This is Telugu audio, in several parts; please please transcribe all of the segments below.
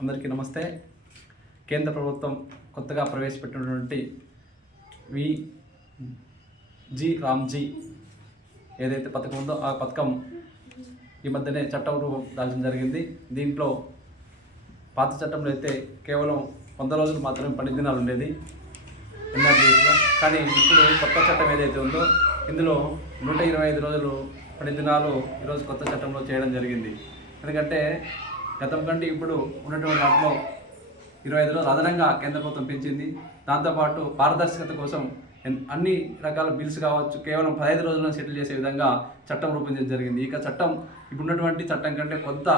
అందరికీ నమస్తే. కేంద్ర ప్రభుత్వం కొత్తగా ప్రవేశపెట్టినటువంటి రామ్జీ ఏదైతే పథకం ఉందో ఆ పథకం ఈ మధ్యనే చట్టం రూపం దాల్చడం జరిగింది. దీంట్లో పాత చట్టంలో అయితే కేవలం 100 రోజులు మాత్రమే 12 దినాలు ఉండేది ఎన్ఆర్జీఎస్లో. కానీ ఇప్పుడు కొత్త చట్టం ఏదైతే ఉందో ఇందులో 125 రోజులు 10 దినాలు ఈరోజు కొత్త చట్టంలో చేయడం జరిగింది. ఎందుకంటే గతం కంటే ఇప్పుడు ఉన్నటువంటి వాటిలో 25 రోజులు అదనంగా కేంద్ర ప్రభుత్వం పెంచింది. దాంతోపాటు పారదర్శకత కోసం అన్ని రకాల బిల్స్ కావచ్చు కేవలం 15 రోజుల్లో సెటిల్ చేసే విధంగా చట్టం రూపొందించడం జరిగింది. ఇక చట్టం ఇప్పుడున్నటువంటి చట్టం కంటే కొంత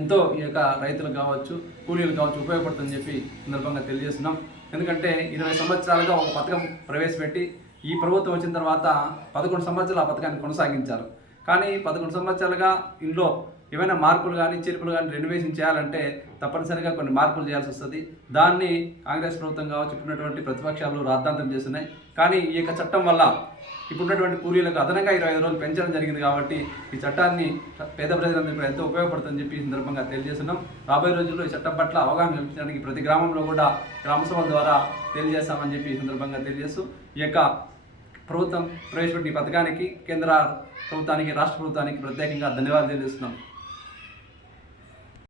ఎంతో ఈ యొక్క రైతులకు కావచ్చు కూలీలు కావచ్చు ఉపయోగపడుతుందని చెప్పి సందర్భంగా తెలియజేస్తున్నాం. ఎందుకంటే 20 సంవత్సరాలుగా ఒక పథకం ప్రవేశపెట్టి ఈ ప్రభుత్వం వచ్చిన తర్వాత 11 సంవత్సరాలు ఆ పథకాన్ని కొనసాగించారు. కానీ 11 సంవత్సరాలుగా ఇందులో ఏమైనా మార్పులు కానీ చేర్పులు కానీ రెన్యువేషన్ చేయాలంటే తప్పనిసరిగా కొన్ని మార్పులు చేయాల్సి వస్తుంది. దాన్ని కాంగ్రెస్ ప్రభుత్వం కావచ్చు ఇప్పుడున్నటువంటి ప్రతిపక్షాలు రాద్ధాంతం చేస్తున్నాయి. కానీ ఈ యొక్క చట్టం వల్ల ఇప్పుడున్నటువంటి కూలీలకు అదనంగా 25 రోజులు పెంచడం జరిగింది. కాబట్టి ఈ చట్టాన్ని పేద ప్రజలందరికీ ఎంతో ఉపయోగపడుతుందని చెప్పి ఈ సందర్భంగా తెలియజేస్తున్నాం. రాబోయే రోజుల్లో ఈ చట్టం పట్ల అవగాహన కల్పించడానికి ప్రతి గ్రామంలో కూడా గ్రామ సభల ద్వారా తెలియజేస్తామని చెప్పి ఈ సందర్భంగా తెలియజేస్తూ ఈ యొక్క ప్రభుత్వం ప్రవేశపెట్టిన ఈ పథకానికి కేంద్ర ప్రభుత్వానికి రాష్ట్ర ప్రభుత్వానికి ప్రత్యేకంగా ధన్యవాదాలు తెలియజేస్తున్నాం.